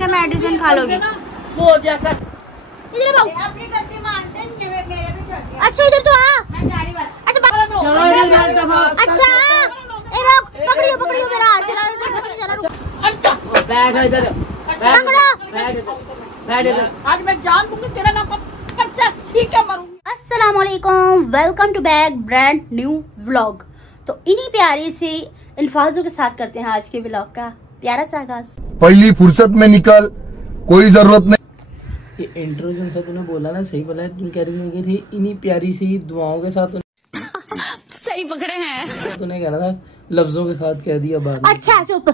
कैसे मेडिसिन खा लोगी? वो हो जाकर इधर अपनी गलती मानते हैं, मेरे भी छोड़ दिया। अच्छा इधर तो आ। मैं जा रही बस। अच्छा अच्छा ए रोक, पकड़ियो पकड़ियो मेरा हाथ चला बैग इधर पकड़ो। आज मैं जान दूंगी तेरा नाम कच्चा सीख के मरूंगी। अस्सलाम वालेकुम, welcome to back brand new vlog. तो इन्हीं प्यारे से अल्फाजों के साथ करते हैं आज के व्लॉग का प्यारा सा आगाज। पहली फुर्सत में निकल, कोई जरूरत नहीं। ये इंट्रो जो सा तूने बोला ना, सही बोला है। तू कह रही थी इन्हीं प्यारी सी दुआओं के साथ सही पकड़े हैं। तूने कहना था लफ्जों के साथ कह दिया बाद में। अच्छा चुप।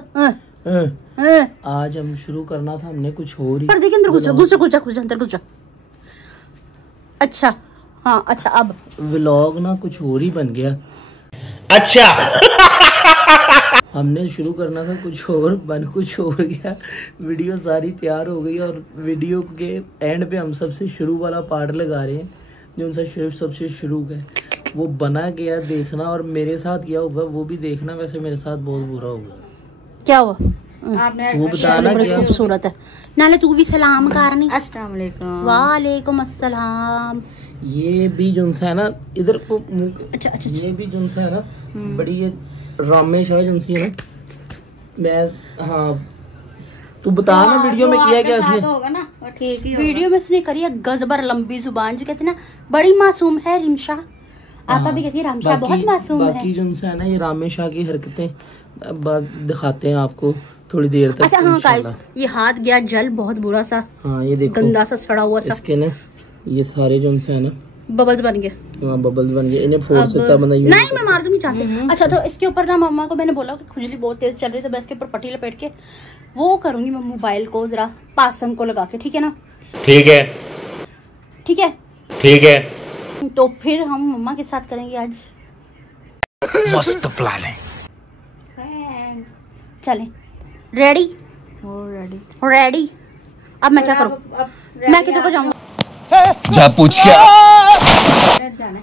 आज हम शुरू करना था, हमने कुछ और ही। पर्दे के अंदर घुस अंदर घुस। अच्छा हाँ, अच्छा अब व्लॉग ना कुछ और ही बन गया। अच्छा हमने शुरू करना था कुछ और, बन कुछ और गया। वीडियो सारी तैयार हो गई और वीडियो के एंड पे हम सबसे शुरू वाला पार्ट लगा रहे हैं, जो उनसे सबसे शुरू का वो बना गया देखना, और मेरे साथ क्या हुआ वो भी देखना। वैसे मेरे साथ बहुत बुरा हुआ। क्या हुआ? वो बताना क्या खूबसूरत है। नाले तू भी सलाम करनी। अस्सलाम वालेकुम। वालेकुम अस्सलाम। ये भी जुनसा है ना इधर को। अच्छा। ये भी जुनसा है ना, बड़ी ये रामेश है जुनसी है ना। मैं हाँ तू बता ना वीडियो में किया क्या इसने? होगा ना ठीक ही वीडियो में इसने करी है गजबर लंबी जुबान, जो कहते हैं ना बड़ी मासूम है रिमशा। आपा भी कहती है रामशाह बहुत मासूम है। बाकी जुनसा है ना, ये रामेशाह की हरकतें बात दिखाते हैं आपको थोड़ी देर तक। अच्छा हाँ गाइस, ये हाथ गया जल बहुत बुरा सा। हाँ ये देखो गंदा सा सड़ा हुआ सा। इसके ना ये सारे जो है ना बबल्स बन गए। हाँ बबल्स बन गए। इन्हें फोड़ सकता बंदा यूज नहीं, मैं मार दूंगी चांस। अच्छा तो इसके ऊपर ना मम्मा को मैंने बोला कि खुजली बहुत तेज चल रही है, तो मैं इसके ऊपर पट्टी लपेट के वो करूंगी मैं मोबाइल को जरा पासम को लगा के। ठीक है ना? ठीक है ठीक है ठीक है। तो फिर हम मम्मा के साथ करेंगे आज मस्त प्लान है। चलें। रेडी? रेडी। अब मैं क्या करूं? मैं किधर को जाऊंगा? जा पूछ क्या?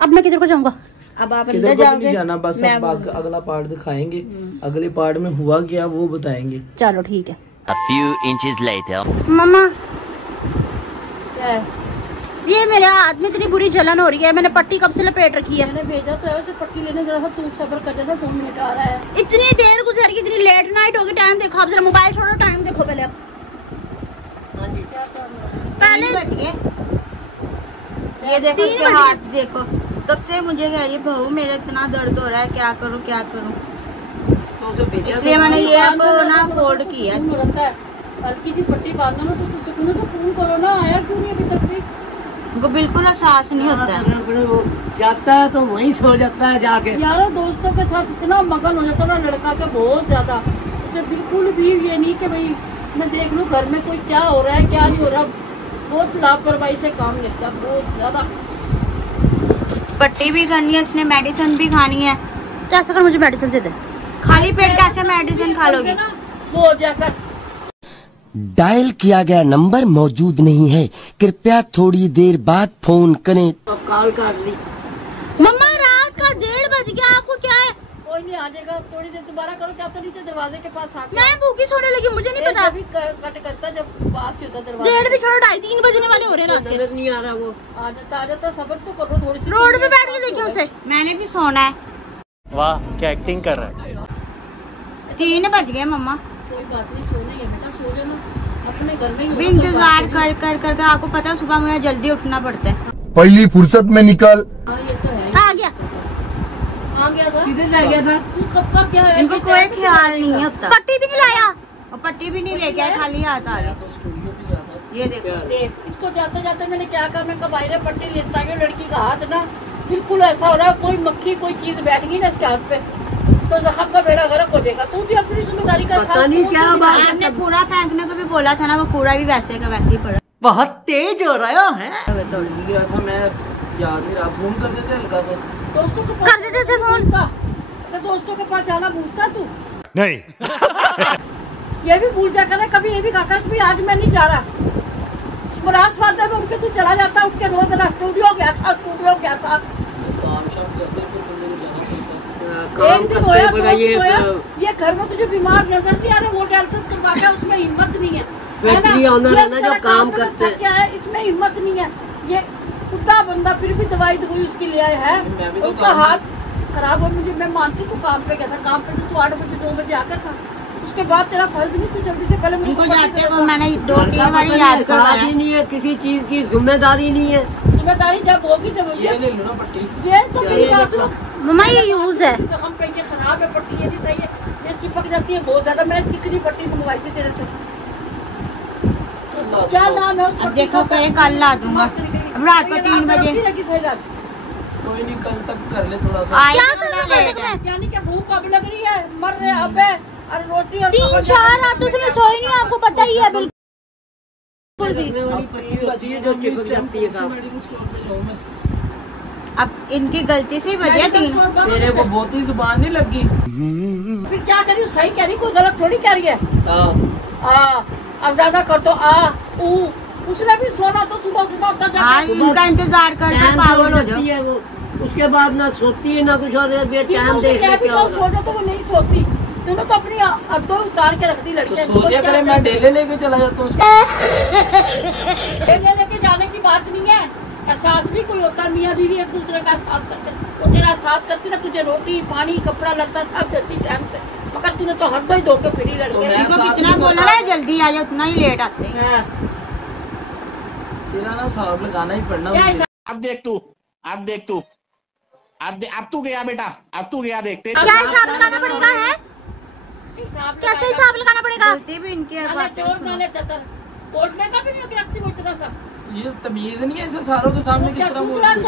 अब मैं किधर को जाऊंगा? अब आप किधर अंदर को भी जाओगे। नहीं जाना, बस अब अगला पार्ट दिखाएंगे। अगले पार्ट में हुआ क्या वो बताएंगे। चलो ठीक है। A few inches later. मम्मा ये मेरे हाथ में इतनी बुरी जलन हो रही है, मैंने पट्टी कब से लपेट रखी है। मैंने भेजा तो है उसे पट्टी लेने, जरा सा तू सब्र कर जा, 2 मिनट आ रहा है। इतनी देर गुजर गई, इतनी लेट नाइट हो गई। टाइम देखो आप जरा, मोबाइल छोड़ो, टाइम देखो पहले। अब पहले ये देखो इसके हाथ देखो, कब से मुझे कह रही है बहू मेरा इतना दर्द हो रहा है, क्या करूं। इसलिए मैंने ये अब ना फोल्ड किया। हल्की सी पट्टी बांधना ना, तो सुकून तो फोन करो ना। आया क्यों नहीं अभी तक भी? उनको बिल्कुल एहसास नहीं होता है। जाता है तो वहीं छोड़ जाता है जाके। यार दोस्तों के साथ इतना मगन हो जाता ना लड़का का, बहुत ज्यादा। मुझे बिल्कुल भी ये नहीं कि भाई मैं देख लूं घर में कोई क्या हो रहा है क्या नहीं हो रहा। बहुत लापरवाही से काम लेता है, बहुत ज्यादा। पट्टी भी करनी है इसने, मेडिसिन भी खानी है। कैसे कर, मुझे मेडिसिन दे दे। खाली पेट कैसे मेडिसिन खा लोगी? वो हो जाकर डायल किया गया नंबर मौजूद नहीं है, कृपया थोड़ी देर बाद फोन करें। कॉल कर ली। मम्मा रात का 1:30 बज गया, आपको क्या है? कोई नहीं आ जाएगा, थोड़ी देर दोबारा करो। क्या तो नीचे दरवाजे के पास आके मैं भूखी सोने लगी, मुझे नहीं पता। अभी कट करता जब पास ही होता दरवाजा। 1:30 भी छोड़ो, 2:30-3 बजने वाले हो रहे हैं रात के। नहीं आ रहा वो। आ जाता सब्र तो करो थोड़ी सी। रोड पे बैठ के देखिए उसे। मैंने भी सोना है। वाह क्या एक्टिंग कर रहा है। 3 बज गए मम्मा। कोई बात नहीं, सोना ही है बेटा, सो जाना अपने घर में ही। इंतजार कर आपको पता है सुबह मुझे जल्दी उठना पड़ता है। पहली फुर्सत में निकल। हाँ ये तो है। आ गया था। किधर रह गया था? तू कब का क्या है? इनको कोई ख्याल नहीं होता। पट्टी भी नहीं लाया और पट्टी भी नहीं लेके आए, खाली हाथ आ गए। ये देखो देख, इसको जाते जाते मैंने क्या कहा, मैं कब आयरे पट्टी लेता है लड़की का हाथ ना बिल्कुल ऐसा हो रहा है, कोई मक्खी कोई चीज बैठ गई ना इसके हाथ पे तो जख्म का बेड़ा गर्क हो जाएगा। तू भी अपनी जिम्मेदारी का साथ नहीं। क्या आपने कूड़ा फेंकने को भी बोला था ना, वो कूड़ा भी वैसे का वैसे ही पड़ा। बहुत तेज हो रहा है। था मैं याद नहीं रहा, फोन कर देते हल्का सा। दोस्तों को कर देते से फोन का, दोस्तों के पास जाना भूलता तू? नहीं ये भी भूल जा कर, कभी ये भी खाकर भी आज मैं नहीं जा रहा। मुराद फादर में उनके तू चला जाता, उसके रोज ना स्टूडियो गया था। काम शाम करते फिर बंदे को जाना पड़ता। एक दिन होया, ये घर में तुझे बीमार नजर नहीं आ रहा, वो डायलिसिस करवा के उसमें हिम्मत नहीं है। फैक्ट्री ऑनर है ना जो काम करते हैं। क्या है इसमें हिम्मत नहीं है, ये खुदा बंदा फिर भी दवाई उसकी ले आया है, उसका हाथ खराब हो। मुझे मैं मानती तू काम पे गया था, काम पे तू 8 बजे 2 बजे आकर था, उसके बाद तेरा फर्ज नहीं, तू जल्दी से पहले मुझे जाते को मैंने 2-3 बार याद करवाया नहीं है, किसी चीज की जिम्मेदारी नहीं है। जिम्मेदारी जब होगी जब ये ले लो ना पट्टी, ये तो मेरी बात लो मम्मा ये यूज है, हम पे ये खराब है पट्टी, ये नहीं सही है, ये चिपक जाती है बहुत ज्यादा। मैंने चिकनी पट्टी मंगवाई थी तेरे से, क्या नाम है? अब देखो करे कल ला दूंगा, अब रात को 3 बजे। कोई नहीं, कल तक कर ले थोड़ा सा। यानी क्या भूख अभी लग रही है, मर रहे अबे, और रोटी और 3-4 रातों से मैं सोई नहीं, आपको पता ही है बिल्कुल भी। अब इनकी गलती से ही बजे 3। तेरे को बहुत ही जुबान नहीं लगी, फिर क्या करी? सही कह रही, कोई गलत थोड़ी कह रही है। अब ज्यादा कर तो उसने भी सोना तो सुबह होता है, इनका इंतजार करके पागल हो जाओ। वो उसके बाद ना सोती है ना कुछ और, टाइम देख सोचो तो वो नहीं सोती, तूने तो अपनी अद्दों उतार के रख दी लड़की। तो सोचा करे मैं डेले लेके चला जाता हूँ। डेले लेके जाने की बात नहीं है, एहसास भी कोई होता, मियाँ बीवी एक दूसरे का एहसास करते, वो तेरा एहसास करती ना, तुझे रोटी पानी कपड़ा लड़ता सब देती टाइम से, मगर तूने तो हद ही धो के फिरी लड़के। इनको कितना बोला ना जल्दी आ जाए, उतना ही लेट आते हैं। तेरा ना हिसाब लगाना ही पड़ना। अब देख तू, अब देख तू, अब तू गया बेटा, अब तू गया, देखते क्या हिसाब लगाना पड़ेगा है, कैसे हिसाब लगाना पड़ेगा? गलती भी इनकी है, बोलने का भी नहीं रखती वो इतना सा। ये तमीज नहीं है, इसे सारों के सामने किस तरह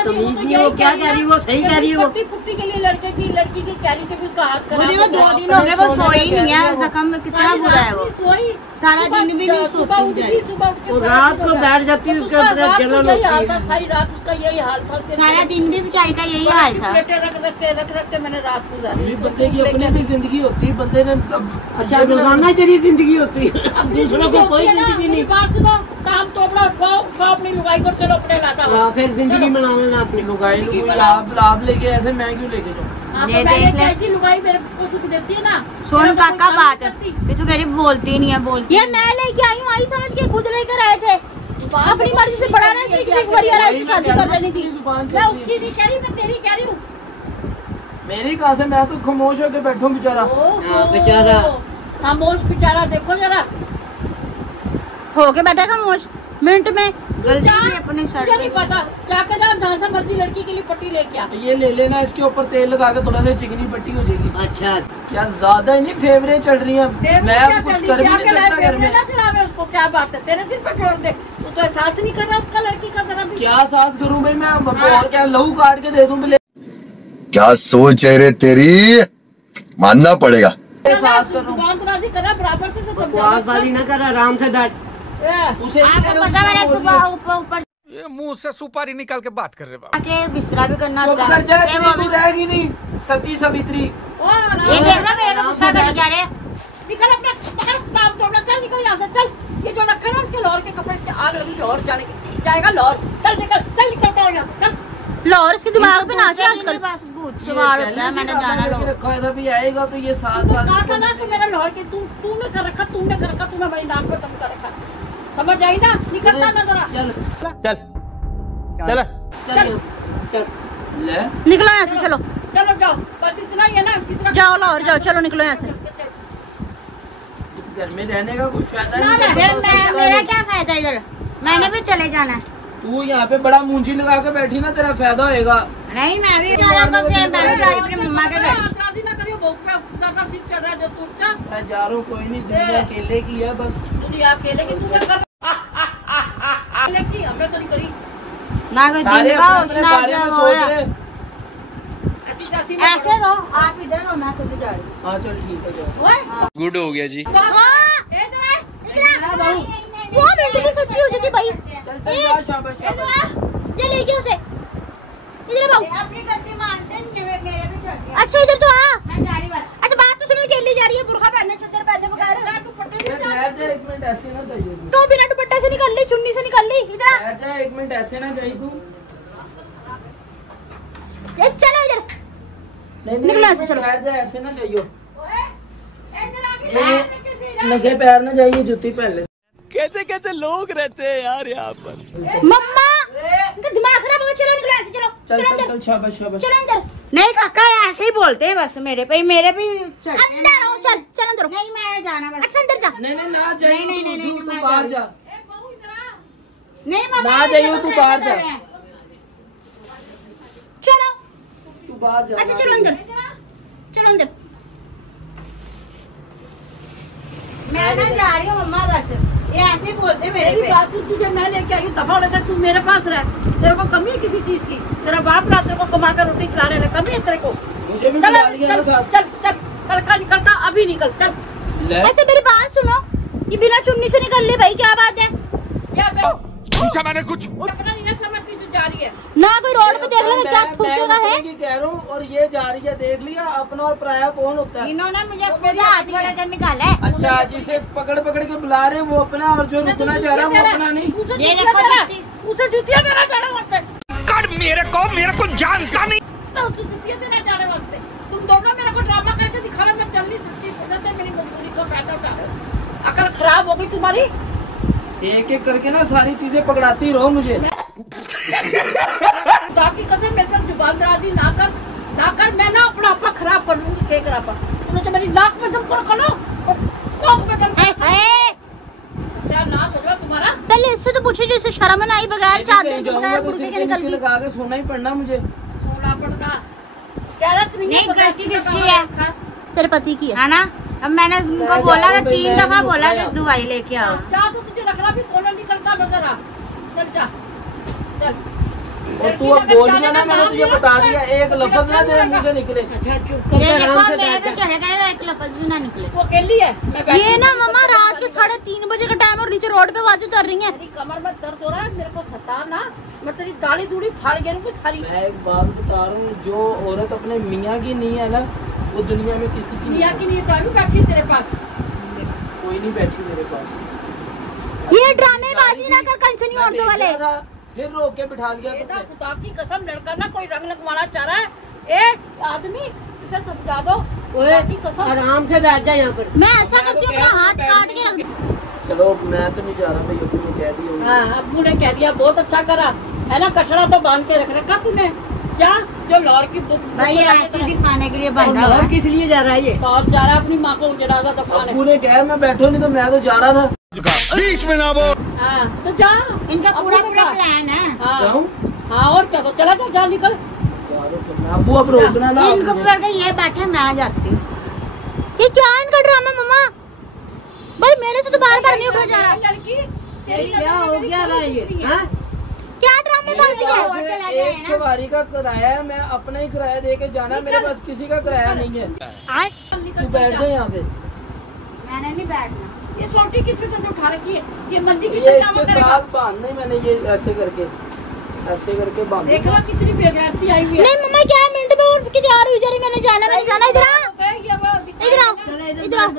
तमीज नहीं है, वो क्या कह रही है, वो सही कह रही है। वो पुट्टी के लिए लड़की की कह रही थी, उसका हाथ खराब मुझे वो 2 दिन हो गए, वो सोई नहीं है, जख्म में कितना बुरा है वो, सोई सारा दिन भी नहीं सोती, सुबह रात को बैठ जाती है, उसका यही हाल था, सारी रात उसका यही हाल था, सारा दिन भी बेचारी का यही हाल था। रख के मैंने रात गुजारी। बंदे की अपनी भी जिंदगी होती है, बंदे ने अच्छा रोजाना तेरी जिंदगी होती है, अब दूसरों को कोई जिंदगी नहीं। बात सुनो, काम तो अपना उठाओ, अपनी लुगाई को चलो अपने लाता, फिर जिंदगी बनाना ना अपनी लुगाई आप लेके ऐसे मैं क्यों लेके जाऊँ? ये देख ले, लुगाई मेरे को सुख देती है ना। सोन काका बात है, ये तो गरीब बोलती नहीं है, बोलती ये मैं लेके आई हूँ, आई समझ के खुद लेकर आए थे, अपनी मर्जी से बड़ा ना शादी कर लेनी थी। मैं उसकी नहीं कह रही, मैं तेरी कह रही हूँ। मेरी कहा से, मैं तो खामोश होकर बैठूं बेचारा। बेचारा खामोश, बेचारा देखो जरा हो के बैठा खामोश, मिनट में गलती भी अपने सर नहीं पता क्या करना, जहाँ से मर्जी लड़की के लिए पट्टी लेके आ। ये ले लेना, इसके ऊपर तेल लगा के थोड़ा सा चिकनी पट्टी हो जाएगी। अच्छा क्या ज्यादा नहीं फेवरेट चढ़ रही है, मैं अब कुछ कर भी नहीं सकता घर में। उसको क्या बात है, तेरे सिर पे छोड़ दे, तू तो एहसास नहीं कर रहा उसका लड़की का जरा भी। क्या एहसास करूँ भाई मैं, और क्या लहू काट के दे दूँ? क्या सोच है रे तेरी, मानना पड़ेगा। एहसास करूँ, बराबर से बकवासबाजी न कर, आराम से बैठ। उसे आपको पता मैंने सुबह ऊपर ये मुंह से सुपारी निकाल के बात कर रहे बाबा के बिस्तरा भी करना चुप कर जा, तू रहेगी नहीं सती सावित्री। ये देख रहा मेरे को गुस्सा कर जा रहे हैं। निकल अपना काम तोड़ना, चल निकल यहाँ से, चल। ये जो रखा ना इसके लाहौर के कपड़े की आग लगी, लाहौर जाएगा लाहौर, चल निकलता हो यहाँ से, चल। लाहौर इसके दिमाग पे नाचे आजकल, भूत सवार होता है, मैंने जाना लो रखा था भी आएगा तो ये 7 साल कहा ना कि मेरा लाहौर के तूने कर रखा, तूने मेरी नाक पे कम कर रखा, समझ आई ना? निकलता ना जरा, चल ले निकलो यहाँ से, चलो जाओ, बस इतना ही है ना, इतना जाओ लाहौर जाओ, चलो निकलो यहाँ से। इस घर में रहने का कुछ फायदा नहीं, मेरा क्या फायदा इधर, मैंने भी चले जाना है। तू यहाँ पे बड़ा मुंजी लगा के बैठी ना, तेरा फायदा होएगा। नहीं मैं भी जा रहा हूँ, मैं भी जा रही अपनी मम्मा के घर। मैं जा रहा हूँ, कोई नहीं, दुनिया अकेले की है बस। दुनिया अकेले की, तूने कर की, हमने तो नहीं करी ना कोई दिन का होशना क्या हो रहा। ऐसे रहो, आप इधर हो, मैं खुद जा रही हूँ। हाँ चल ठीक है, जाओ। गुड हो गया जी। सच्ची हो जाती भाई, ये ले जाओ उसे, इधर आओ। अपनी गलती मानते हैं, मेरे भी छोड़ दिया। अच्छा इधर तो आ, मैं जा रही बस। अच्छा बात तो सुनो, अकेली जा रही है, बुर्खा पहनने चुंदर पहनने बगैर। एक मिनट ऐसे ना जाइए तो बिना दुपट्टे से निकल ली, चुन्नी से निकल ली, इधर आ। अच्छा 1 मिनट ऐसे ना जाइए तू। चलो इधर निकलो ऐसे, चलो ऐसे ना जाइयो, नंगे पैर ना जाइए, जूती पहन ले। कैसे कैसे लोग रहते हैं यार यहाँ पर। मम्मा इनका दिमाग खराब हो, चलो निकलो ऐसे, चलो चलो अंदर, शाबाश शाबाश। चलो अंदर। नहीं काका ऐसे ही बोलते हैं बस, मेरे पे अंदर आओ, चल चल अंदर। नहीं मैं जाना बस। अच्छा अंदर जा। नहीं नहीं ना जाइए, नहीं, तू मैं बाहर जा। नहीं मम्मा ना जाइए, तू बाहर जा। चलो तू बाहर जा। अच्छा चलो अंदर, चलो अंदर। मैं ना जा रही हूँ मम्मा बस, ये ऐसे ही बोलते हैं मेरे मेरी पे। बात सुन, तुझे मैं लेके आई हूँ, दफा होने तक तू मेरे पास रह। तेरे को कमी है किसी चीज की? तेरा बाप रात तेरे को कमा कर रोटी खिलाने में कमी है तेरे को? मुझे भी चल बुला लिया ना चल साहब। चल चल, लड़का निकलता अभी निकल चल। अच्छा मेरी बात सुनो, ये बिना चुन्नी से निकल ले भाई, क्या बात है? क्या बे? पूछा मैंने कुछ। अपना नहीं ना समझती तू जा रही है। ना कोई रोड पे देख लेगा क्या ठुकेगा है। मैं कह रहा हूँ, और ये जा रही है, देख लिया अपना और पराया कौन होता है। इन्होंने मुझे खुद हाथ वाला कर निकाला है। अच्छा जिसे पकड़ पकड़ के बुला रहे वो अपना, और जो रुकना चाह रहा है वो अपना नहीं। ये देखो जूती। उसे जूतियां देना जाने वास्ते, कर मेरे को जानता नहीं। तो उसे जूतियां देना जाने वास्ते तुम दोनों मेरे को ड्रामा करके दिखा रहे। मैं चल नहीं सकती, इस वजह से मेरी मजबूरी का फायदा उठा रहे हो। अकल खराब हो गई तुम्हारी। एक एक करके ना सारी चीजें पकड़ाती रहो मुझे। खुदा की कसम मेरे साथ जुबान दराजी ना कर, मैं ना अपना आपा खराब कर लूंगी। खेक रहा तूने तो मेरी नाक में दम कर लो, नाक में दम क्या नाश हो जाए तुम्हारा। पहले इससे तो पूछे जो इसे शर्म ना आई, बगैर चादर के बगैर कुर्ते के निकल गई। लगा के सोना ही पड़ना मुझे। सोना पड़ना कह रहा नहीं गलती किसकी है? तेरे पति की है ना? अब मैंने उनको बोला कि 3 दफा बोला कि दवाई लेके आओ। जा तो तुझे रखना भी कौन निकलता नजर आ। चल जा चल। और तू अब बोल दिया ना, मैंने तुझे बता दिया, एक लफ्ज ना तेरे मुंह से निकले। ये देखो मेरे पे चढ़े गए, एक लफ्ज भी ना निकले। वो अकेली है। ये ना मम्मा रात के 3:30 बजे का टाइम और नीचे रोड पे आवाज उतर रही है। मेरी कमर में दर्द हो रहा है, मेरे को सता ना, मैं तेरी दाढ़ी दूढ़ी फाड़ गई कुछ सारी। मैं एक बात बता रहा हूँ, जो औरत अपने मियाँ की नहीं है ना, वो दुनिया में किसी की मियाँ की नहीं है। तो अभी बैठी तेरे पास, कोई नहीं बैठी मेरे पास। ये ड्रामेबाजी ना कर कंचनी औरतों वाले। फिर रोक के बिठा दिया। खुदा की कसम लड़का ना कोई रंग लगवाना चाह रहा है। ए आदमी इसे समझा दो, खुदा की कसम। आराम से बैठ जा यहाँ पर। मैं ऐसा करती हूँ, अपना हाथ काट के रख दूँ। चलो मैं तो नहीं जा रहा भाई, अब्बू ने कह दिया। हाँ अब्बू ने कह दिया, बहुत अच्छा करा है ना। कचड़ा तो बांध के रख रखा तूने। जा जो लौर की भाई ऐसे दिखाने के लिए बन रहा है। किस लिए जा रहा है ये? और जा रहा है अपनी माँ को जनाजा दफनाने। अब्बू ने कहा मैं बैठो, नहीं तो मैं तो जा रहा था। बीच में ना बोल। हाँ तो जा, इनका अब्बू पूरा ने पूरा कहा। प्लान है। हाँ जाऊँ? हाँ और क्या, तो चला जा, जा निकल। अब्बू अब रोकना ना। इनको पकड़ के ये बैठे, मैं आ जाती हूँ। ये क्या है इनका ड्रामा मम्मा? भाई मेरे से तो बार बार नहीं उठा जा रहा। लड़की तेरी क्या हो गया रहा है ये? हाँ? क्या ड्रामेबाजी है? एक सवारी का किराया है, मैं अपना ही किराया दे के जाना, मेरे पास किसी का किराया नहीं है। तू बैठ जा यहाँ पे। मैंने नहीं बैठना। ये सोटी किस वजह से उठा रखी है? ये मंजी की ये चक्का इसके मत करेगा। साथ बांधने मैंने ये ऐसे करके बांध। देख रहा कितनी बेगैरती आई हुई है। नहीं मम्मा क्या मिनट में उठ के जा रही हूँ, मैंने जाना इधर आ, इधर आओ।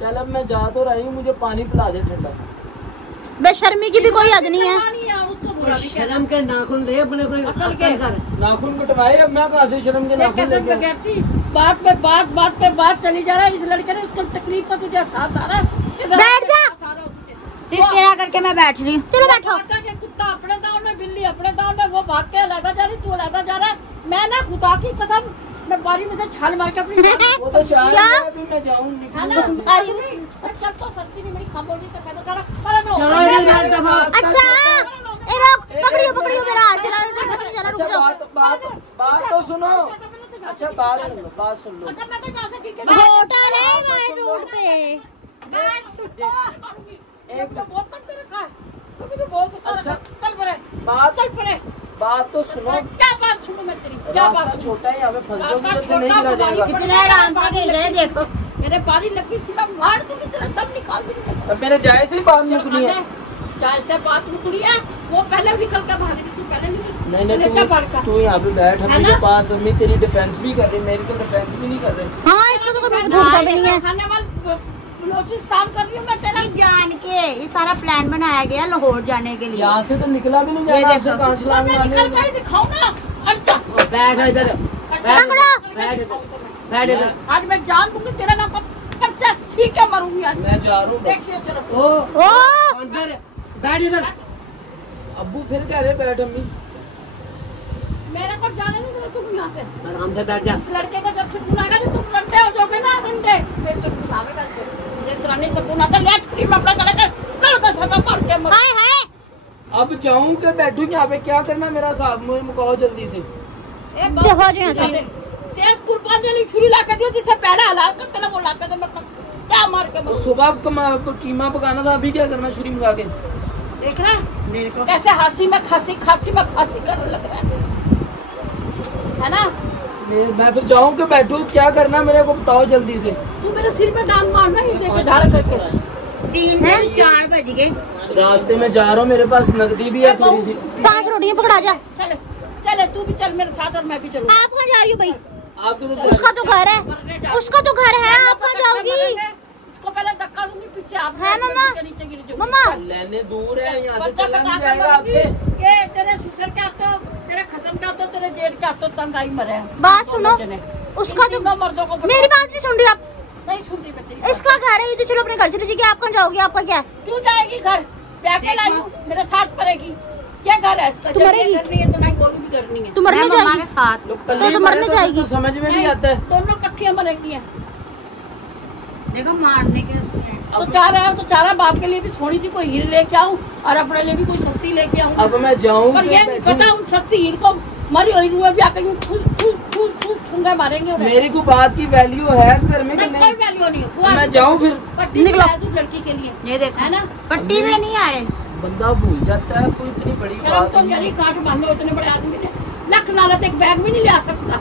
चल अब मैं जा तो रही हूँ, मुझे पानी पिला दे ठंडा। बेशर्मी की भी कोई हद नहीं है। शर्म के नाखून ले अपने को, अकल कर। नाखून कटवाए, अब मैं कहाँ से शर्म के नाखून कैसे लेके बेगैरती, बात पे बात चली जा रहा है। इस लड़के ने उसको तकलीफ का तुझे एहसास आ रहा है। बैठ जा। सिर्फ तेरा करके मैं बैठ रही हूँ। चलो बैठो। कुत्ता अपने दाव में, बिल्ली अपने दाव में, वो भाग के अलहदा जा रही, तू अलहदा जा रहा है। मैं ना खुदा की कसम, मैं बारी में से छाल मार के अपनी वो तो चाह क्या? रहा है कि मैं जाऊँ, है ना, निकलूँ यहाँ से। मैं चल तो सकती नहीं, मेरी खामोशी से पैदा करा। अच्छा ए रोक, पकड़ियो मेरा हाथ, चला जरा रुक अच्छा जाओ। बात तो सुनो। अच्छा बात सुन लो। होटल है वहाँ रोड पे। अच्छा बात तो सुनो। क्या बात सुनो मैं तेरी? क्या रास्ता बात? छोटा है, यहाँ पे फंस जाओगे तो से नहीं गिरा जाएगा। कितने आराम से खेल रहे देखो। मेरे पानी लगी सीधा मार दूंगी, तेरा दम निकाल दूंगी। अब मेरे जाए से बात मुकनी है। चाय से बात मुकनी है, वो पहले निकल के भाग रही, तू पहले निकल। नहीं क्या भड़का? तू यहाँ पे बैठ, है अम्मी ना? के पास। अम्मी तेरी डिफेंस भी कर रही, मेरी तो डिफेंस भी नहीं कर रही। हाँ इसमें तो कोई भूखता भी नहीं है। खाने वाला बलोचिस्तान कर रही हूँ मैं तेरा। जान के ये सारा प्लान बनाया गया लाहौर जाने के लिए। यहाँ से तो निकला भी नहीं जा रहा। आपसे कहाँ से लाने वाले निकल कर दिखाओ ना। बैठ इधर, पकड़ो। बैठ इधर। आज मैं जान दूंगी तेरा नाम 50 ठीक है मरूंगी आज। मैं जा रहा हूँ। देखिए चलो। ओ अंदर बैठ इधर। अब्बू फिर कह रहे बैठ अम्मी। मेरे को जाने नहीं देना तुम यहाँ से। आराम से बैठ जा। इस लड़के को जब से बुलाएगा तो तुम रंडे हो जाओगे ना, रंडे फिर तो बुलावेगा ये तरानी से बुलाता ले छुरी में अपना गला कर कल का समय मार के मर। हाय हाय अब जाऊं कि बैठूं यहाँ पे? क्या करना मेरा साहब, मुझे मुकाओ जल्दी से। ए देखो जी ऐसे तेज कुर्बान वाली छुरी ला कर दियो जिससे पहले हलाल करते ना वो ला कर दे मैं क्या मार के मरूं। सुबह कीमा पकाना था, अभी क्या करना छुरी मंगा के? देख रहा मेरे को कैसे हंसी में खांसी खांसी में फांसी करने लग रहा है ना। मैं फिर जाऊं कि बैठूं? क्या करना मेरे को बताओ जल्दी से। तू मेरे सिर में डांग मारना ही देके झाड़ करके। 3 से 4 बज गए। रास्ते में जा रहा हूँ, मेरे पास नकदी भी है थोड़ी सी। 5 रोटियां पकड़ा जा। चले चले तू भी चल मेरे साथ और मैं भी चलूँ। आप कहाँ जा रही हो भाई? आप तो उसका तो घर है, उसका तो घर है, आप कहाँ जाओगी? इसको पहले धक्का दूंगी पीछे आप है मम्मा। नीचे गिर जाओ। मम्मा लेने दूर है, यहाँ से बच्चा चला कटा नहीं के जाएगा आपसे। ये तेरे ससुर क्या तो तेरे खसम क्या तो तेरे जेठ क्या तो तंगाई मरे हैं। बात सुनो, उसका तो मर्दों को मेरी बात नहीं सुन रही आप। नहीं सुन रही मैं तेरी। इसका घर है, ये तो चलो अपने घर चले जाइए। आप कहाँ जाओगे? आपका क्या है? क्यों जाएगी घर? ब्याह के लाई हूँ, मेरे साथ पड़ेगी। क्या घर है इसका? तू मरेगी। करनी है तो नहीं कोई भी करनी है। तू मरने मैं मम्मा जाएगी? के साथ। तो मरने जाएगी। समझ में नहीं आता है। दोनों इकट्ठियां मरेंगी हैं। देखो मारने के तो चाह रहा है तो चाह रहा बाप के लिए भी थोड़ी सी कोई हीर लेके आऊं और अपने लिए भी कोई सस्ती लेके आऊं। अब मैं जाऊं पर ये नहीं पता उन सस्ती हीर को मरी हुई रुए भी आके ठुंगा मारेंगे उन्हें। मेरी को बात की वैल्यू है इस घर में कि कोई नहीं? वैल्यू नहीं है। मैं जाऊं फिर? पट्टी निकलो। तू लड़की के लिए ये देखो है ना। पट्टी में नहीं आ रहे। बंदा भूल जाता है, कोई इतनी बड़ी शर्म बात तो नहीं यही है। काट बांधे इतने बड़े आदमी ने लख नालत एक बैग भी नहीं ले आ सकता।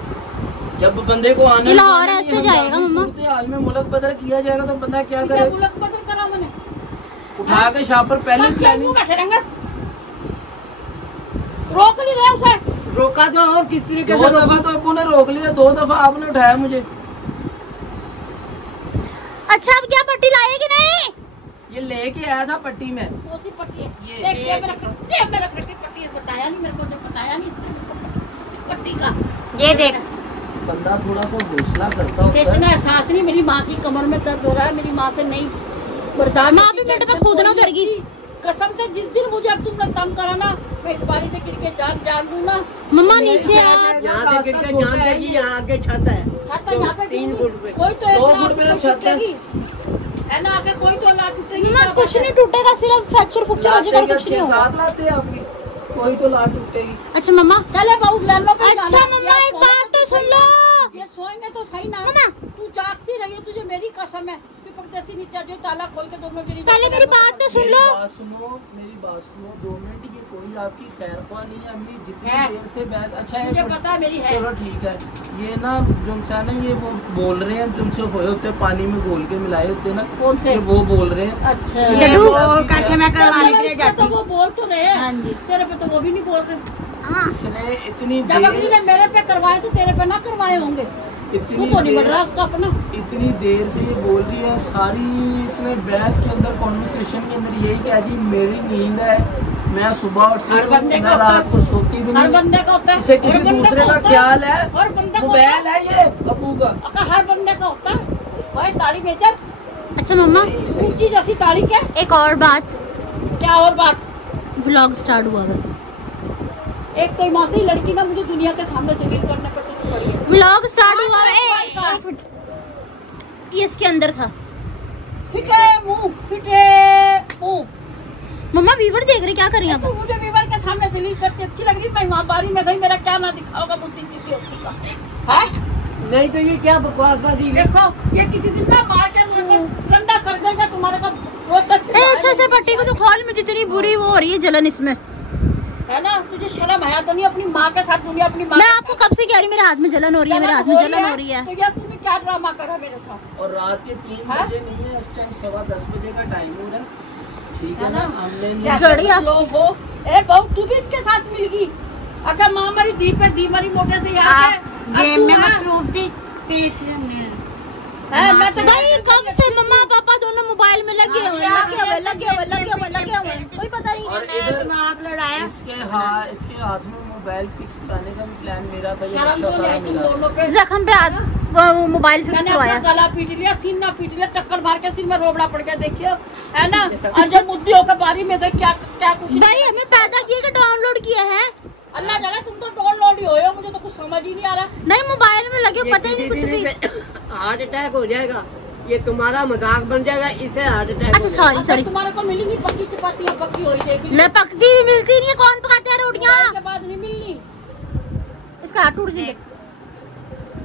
जब बंदे को आने लाहौर ऐसे जाएगा मम्मा। हाल में मुल्क बदल किया जाएगा तो बंदा क्या करे? मुल्क बदल करा मैंने उठा के शापर पहले क्या प्लानिंग बैठे रहेंगे। रोक नहीं रहे उसे। रोका तो और किस तरीके से? 2 दफा तो अब्बू ने रोक लिया, 2 दफा आपने उठाया मुझे। अच्छा अब क्या पट्टी लाए कि नहीं? ये लेके आया था पट्टी में। कौन सी पट्टी है? ये देख ये मेरा पट्टी है बताया नहीं मेरे को तो बताया नहीं पट्टी का। ये देख बंदा थोड़ा सा हौसला करता उसे इतना एहसास नहीं मेरी माँ की कमर में दर्द हो रहा है। मेरी माँ से नहीं बर्दाश्त। माँ भी मिनट में कूदना उतरेगी। कसम से जिस दिन मुझे अब तुमने तंग करा ना मैं इस बारी से गिर के जान दूँ ना। मम्मा नीचे आ। यहाँ से गिर के जान जाएगी। यहाँ आगे छत है, छत है यहाँ पे 3 फुट पे। कोई तो 2 फुट पे छत है। है ना आगे कोई तो ला टूटेगी। मम्मा कुछ नहीं टूटेगा, सिर्फ फ्रैक्चर फ्रैक्चर हो जाएगा, कुछ नहीं होगा। 7 लाते हैं आपकी, कोई तो लात टूटेगी। अच्छा मम्मा। चले बहू ले लो। अच्छा मम्मा एक बात तो सुन लो। ये सोएंगे तो सही ना। मम्मा। तू जागती रही है, तुझे मेरी कसम है। जैसी नीचे जो ताला खोल के दोनों गिरी। पहले मेरी बात तो सुन लो। मेरी बात सुनो 2 मिनट। ये कोई आपकी खैर ख्वाह नहीं है अम्मी, जितनी है। देर से बहस। अच्छा मुझे पता है मेरी है। चलो ठीक है। ये ना जुनसे ना ये वो बोल रहे हैं, जुनसे होए होते पानी में घोल के मिलाए होते ना। कौन से? ये वो बोल रहे हैं। अच्छा वो कैसे मैं करवाने के लिए जाती तो हूँ। वो बोल तो रहे हैं। हाँ जी। तेरे पे तो वो भी नहीं बोल रहे। इसने इतनी जब अगली देर ने मेरे पे करवाए तो तेरे पे ना करवाए होंगे। तू इतनी तो नहीं बढ़ रहा देर उसका अपना। इतनी देर से ये बोल रही है सारी। इसने बहस के अंदर कॉन्वर्सेशन के अंदर यही कहा जी मेरी नींद है, मैं सुबह उठती हर बंदे हूँ, का मैं होता है। रात को सोती भी हर नहीं। बंदे का होता है। इसे किसी हर बंदे दूसरे का होता ख्याल है। हर बंदे को मोबाइल है ये अबू का। हर बंदे का होता है। भाई ताड़ी बेचर अच्छा मम्मा ऊंची जैसी ताड़ी क्या? एक और बात। क्या और बात? व्लॉग स्टार्ट हुआ है। एक तो माँ से ही लड़की ना मुझे दुनिया के सामने जलील करने पर तो पड़ी है। व्लॉग स्टार्ट हुआ है। एक मिनट। ये इसके अंदर था। फिटे मुंह फिटे मुंह। मम्मा वीवर देख रही, क्या कर रही हैं तू आप? मुझे विवर के सामने जलील करती अच्छी लग रही। मैं वहाँ बारी में गई, मेरा क्या ना दिखाओगा बुद्धि सीधी होती का है? नहीं तो ये क्या बकवासबाजी है? देखो ये किसी दिन ना मार के मुझे ठंडा कर देगा तुम्हारे को। ए अच्छा से पट्टी को तो खोल में, जितनी बुरी वो हो रही है जलन इसमें। है ना तुझे शर्म है तो नहीं? अपनी माँ के साथ दुनिया अपनी माँ मैं आपको कब से कह रही हूँ मेरे हाथ में जलन हो रही है, मेरे हाथ में जलन हो रही है। तो ये तूने क्या ड्रामा करा मेरे साथ? और रात के 3 बजे नहीं है, इस टाइम 10:15 बजे का टाइम हो रहा है। ठीक है ना? हमने जड़ी आप- लोग हो। ए बहू तू भी इनके साथ मिल गई। अच्छा माँ मरी दी पे दी मरी मोटे से यहाँ आप गेम में मसरूफ थी फिर इसलिए हमने मैं तो भाई कब से मम्मा पापा दोनों मोबाइल में लगे हुए कोई पता नहीं। और इधर आप लड़ाया। इसके हाथ में मोबाइल फिक्स कराने का प्लान मेरा था, ये शर्म बच्चा तो नहीं सारा आई तुम मिला। दोनों पे। जख्म पे मोबाइल फिक्स मैंने करवाया। अपना गला पीट लिया, सीना पीट लिया, टक्कर मार के सिर में रोबड़ा पड़ गया, देखियो है ना। और जब मुद्दे होकर बारी में गई क्या क्या कुछ भाई हमें पैदा किए कि डाउनलोड किया है? अल्लाह जाने, तुम तो डाउनलोड ही हो, मुझे तो कुछ समझ ही नहीं आ रहा। नहीं मोबाइल में लगे, पता ही नहीं कुछ भी। हार्ट अटैक हो जाएगा, ये तुम्हारा मजाक बन जाएगा, इसे हार्ट अटैक। अच्छा सॉरी सॉरी, तुम्हारे को मिली नहीं पक्की चपाती, पक्की हो जाएगी। ले पकती भी मिलती नहीं है, कौन पकाता है रोटियां? के बाद नहीं मिलनी, इसका हाथ टूट जाएगा।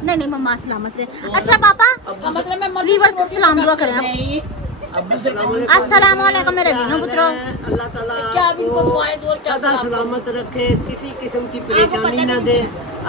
नहीं नहीं मम्मा सलामत रहे। अच्छा पापा इसका मतलब मैं मर वीवर्स को सलाम दुआ करें आप। नहीं अस्सलाम वालेकुम मेरे दीनो पुत्रो। अल्लाह ताला क्या भी इनको दुआएं दो, क्या सदा सलामत रखे, किसी किस्म की परेशानी न दे।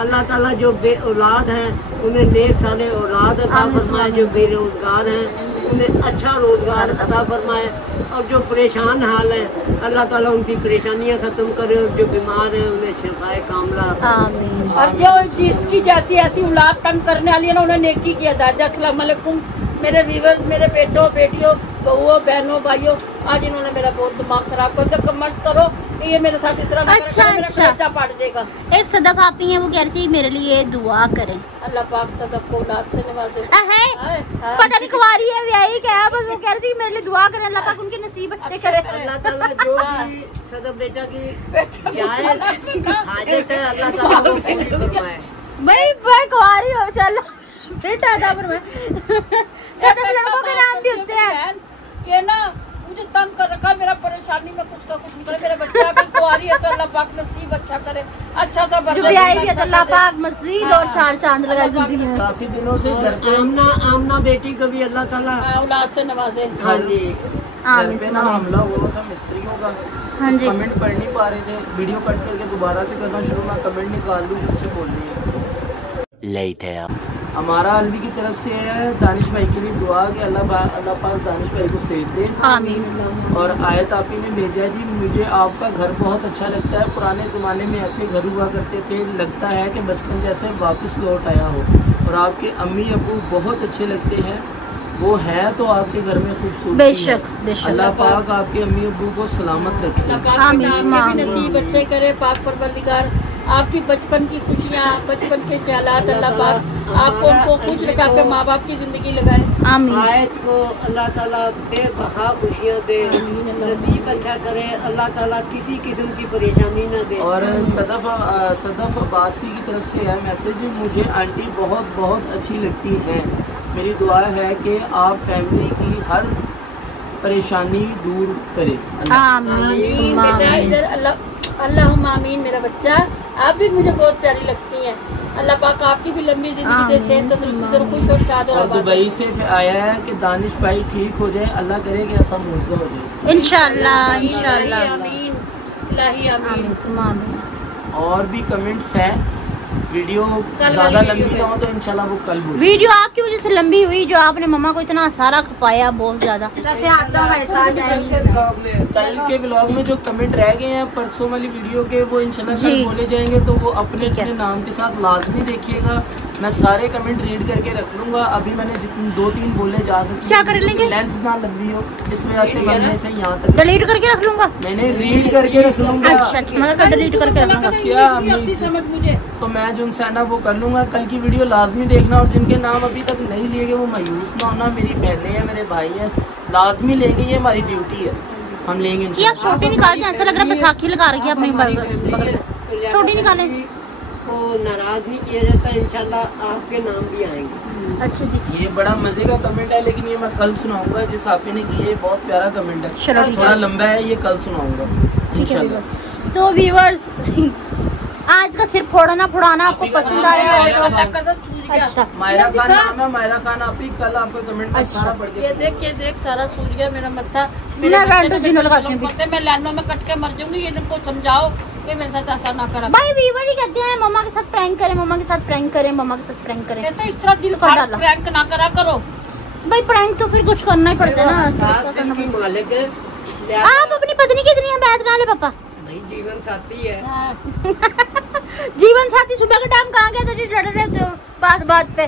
अल्लाह ताला जो बे औलाद हैं उन्हें नेक साले औलाद अता फरमाए, जो बेरोजगार हैं उन्हें अच्छा रोजगार अता फरमाए, और जो परेशान हाल है अल्लाह ताला उनकी परेशानियां खत्म करे, और जो बीमार हैं उन्हें शिफाए कामला। आमीन। और जो जिसकी जैसी ऐसी औलाद तंग करने वाली है ना, उन्हें नेकी किया जाए। अस्सलाम वालेकुम मेरे व्यूअर्स, मेरे बेटों बेटियों, बहुओं बहनों भाइयों, आज इन्होंने मेरा बहुत दिमाग खराब कर दिया। कमेंट्स करो कि ये मेरे साथ इस तरह ना अच्छा, करे, मेरा अच्छा। कलेजा फाट जाएगा। एक सदफ आपी है, वो कह रही थी मेरे लिए दुआ करें। अल्लाह पाक सदफ को औलाद से नवाजे। है हाँ। पता नहीं कुंवारी है ब्याही क्या है, बस वो कह रही थी मेरे लिए दुआ करें, अल्लाह पाक उनके नसीब अच्छे करे। अल्लाह ताला जो भी सदर बेटा की हाजत है अल्लाह ताला वो पूरी फरमाए। भाई कुंवारी हो चलो बेटा था पर मैं सदफ लड़कों के नाम भी होते हैं। ये ना मुझे तंग कर रखा, मेरा परेशानी में कुछ का कुछ निकले। मेरे बच्चा अगर कुंवारी है तो अल्लाह पाक नसीब अच्छा करे, अच्छा सा जो ब्याही भी है तो अल्लाह पाक मस्जिद और चार चांद लगाए जिंदगी में। काफी दिनों से घर पे आमना बेटी को भी अल्लाह ताला औलाद से नवाजे। हाँ जी आमीन घर पे ना हमला हुआ था मिस्त्रियों का। हाँ जी। कमेंट पढ़ नहीं पा रहे थे, वीडियो कट करके दोबारा से करना शुरू, मैं कमेंट निकाल लूँ जिनसे बोलनी है। हमारा अलवी की तरफ से है दानिश भाई के लिए दुआ कि अल्लाह पाक दानिश भाई को सेफ दे। आमीन। और आयत आपी ने भेजा जी, मुझे आपका घर बहुत अच्छा लगता है, पुराने ज़माने में ऐसे घर हुआ करते थे, लगता है कि बचपन जैसे वापस लौट आया हो, और आपके अम्मी अब्बू बहुत अच्छे लगते हैं, वो है तो आपके घर में खूबसूरती बेशक है। बेशक। अल्लाह पाक आपके अम्मी अब्बू को सलामत रखे। नसीब अच्छे करे पाक परवरदिगार, आपकी बचपन की खुशियाँ, बचपन के ख्यालात अल्लाह पाक आपको उनको खुश रखे, आपके माँ बाप की जिंदगी लगाए। आमीन। आयत को अल्लाह ताला बेबहा खुशियाँ दे, नसीब अच्छा करे, अल्लाह ताला किसी किस्म की परेशानी ना दे। और सदफ अब्बासी की तरफ से है मैसेज, मुझे आंटी बहुत बहुत अच्छी लगती है, मेरी दुआ है कि आप फैमिली की हर परेशानी दूर करें। आमीन। बेटा इधर अल्लाह आमीन। मेरा बच्चा आप भी मुझे बहुत प्यारी लगती हैं, अल्लाह पाक आपकी भी लंबी जिंदगी दे, सेहत तंदुरुस्ती और खुश और शाद और दुबई से आया है कि दानिश भाई ठीक हो जाए, अल्लाह करे कि ऐसा मुआवजा हो जाए इंशाल्लाह इंशाल्लाह। आमीन इलाही आमीन। आमीन। और भी कमेंट्स हैं, वीडियो ज़्यादा लंबी ना हो तो इंशाल्लाह वो कल होगी। वीडियो आपकी वजह से लंबी हुई, जो आपने मम्मा को इतना सारा खपाया बहुत ज्यादा। जैसे आप तो हमारे साथ आएंगे। कल के ब्लॉग में जो कमेंट रह गए हैं परसों वाली वीडियो के, वो इंशाल्लाह कल बोले जाएंगे, तो वो अपने अपने नाम के साथ लाजमी देखिएगा। मैं सारे कमेंट रीड करके रख लूंगा। अभी मैंने जितने 2-3 बोले जा सकते क्या कर लेंगे, लेंथ ना लंबी हो, इस वजह से मैंने से यहाँ तक डिलीट करके रख लूंगा। मैंने रीड करके रख लूंगा। अच्छा मतलब डिलीट करके रख लूंगा। क्या समझ मुझे, तो मैं जो उनसे ना वो कर लूंगा। कल की वीडियो लाजमी देखना, और जिनके नाम अभी तक नहीं लिए गए वो मायूस ना होना। मेरी बहनें हैं, मेरे भाई हैं, लाजमी लेंगे, ये हमारी ड्यूटी है, हम लेंगे। ये आप छोटी निकालते हैं, ऐसा लग रहा है बैसाखी लगा रही है अपने बगल में। छोटी निकालें को नाराज नहीं किया जाता, इंशाल्लाह आपके नाम भी आएंगे। अच्छा जी। ये बड़ा मजे का कमेंट है, लेकिन ये मैं कल सुनाऊंगा। जिस आपने ने किया है बहुत प्यारा कमेंट है, थोड़ा लंबा है, ये कल सुनाऊंगा इंशाल्लाह। तो व्यूअर्स आज का सिर्फ फोड़ना फुड़ाना आपको पसंद आया हो? अच्छा मायरा खान नाम है, मायरा खान आप ही कल आपका कमेंट सारा पढ़ के। ये देख सारा सूर्य मेरा मत्था मैं लाइनों में कट के मर जाऊंगी। इनको समझाओ कि मेरे साथ ऐसा ना करा। भाई व्यूअर ही कहते हैं मम्मा के साथ प्रैंक करें, मम्मा के साथ प्रैंक करें, मम्मा के साथ प्रैंक करें। कहते इस तरह दिल पर प्रैंक ना करा करो। भाई प्रैंक तो फिर कुछ करना ही पड़ता है ना। आप अपनी पत्नी की इतनी हमायत ना ले पापा। नहीं जीवन साथी है। जीवन साथी सुबह के टाइम कहाँ गया तो जी लड़ रहे थे बात पे।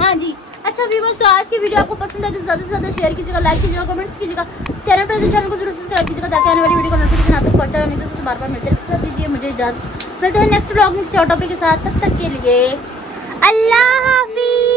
हाँ जी। अच्छा व्यूअर्स, तो आज की वीडियो आपको पसंद है तो ज़्यादा से ज़्यादा शेयर कीजिएगा, लाइक कीजिएगा, कमेंट्स कीजिएगा, चैनल को जरूर सब्सक्राइब कीजिएगा ताकि आने वाली वीडियो को नोटिफिकेशन आप तक पहुंचा। नहीं तो बार बार मिलते रहिए, मुझे इजाज़त। मिलते हैं नेक्स्ट व्लॉग में किसी और टॉपिक के साथ, तब तक के लिए अल्लाह हाफिज़।